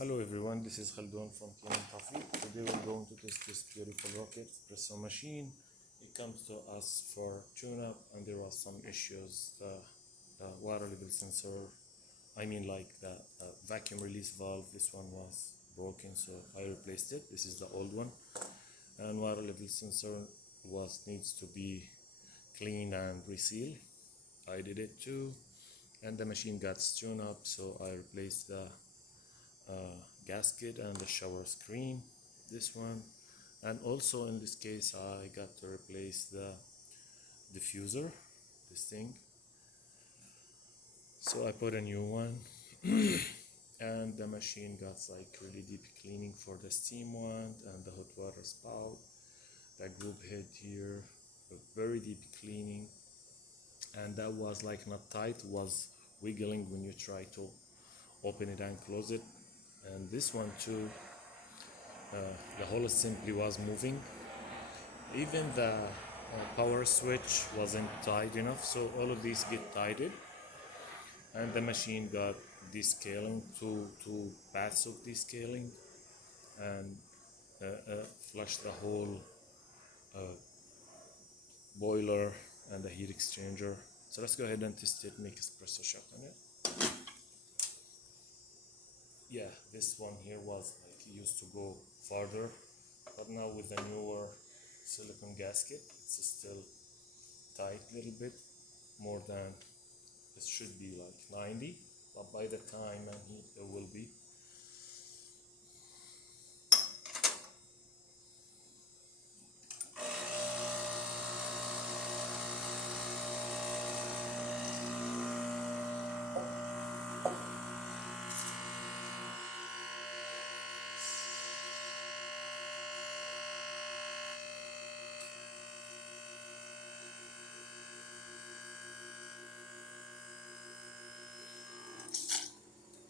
Hello everyone, this is Khaldun from Kanen Coffee. Today we're going to test this beautiful rocket Espresso machine. It comes to us for tune-up and there are some issues. The water level sensor, the vacuum release valve, this one was broken, so I replaced it. This is the old one. And water level sensor needs to be cleaned and resealed. I did it too. And the machine got tuned up, so I replaced the gasket and the shower screen, this one. And also in this case I got to replace the diffuser, this thing, so I put a new one. And the machine got like really deep cleaning for the steam one and the hot water spout, the group head here, a very deep cleaning, and that was like not tight, was wiggling when you try to open it and close it. And this one too, the whole assembly was moving. Even the power switch wasn't tight enough, so all of these get tightened. And the machine got descaling, two paths of descaling, and flushed the whole boiler and the heat exchanger. So let's go ahead and test it, make espresso shot on it. Yeah, this one here was like used to go farther, but now with the newer silicone gasket, it's still tight a little bit more than it should be, like 90, but by the time and heat it will be.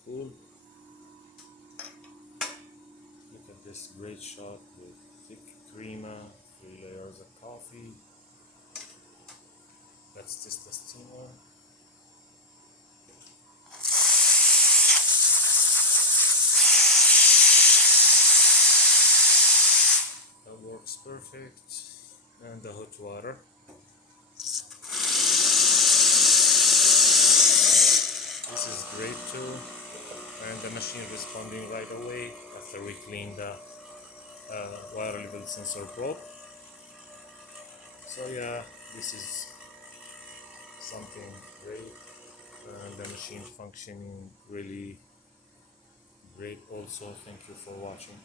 Cool. Look at this great shot with thick crema, 3 layers of coffee. Let's test the steamer. That works perfect. And the hot water. This is great too. And the machine responding right away after we clean the water level sensor probe. So yeah, this is something great, and the machine functioning really great also. Thank you for watching.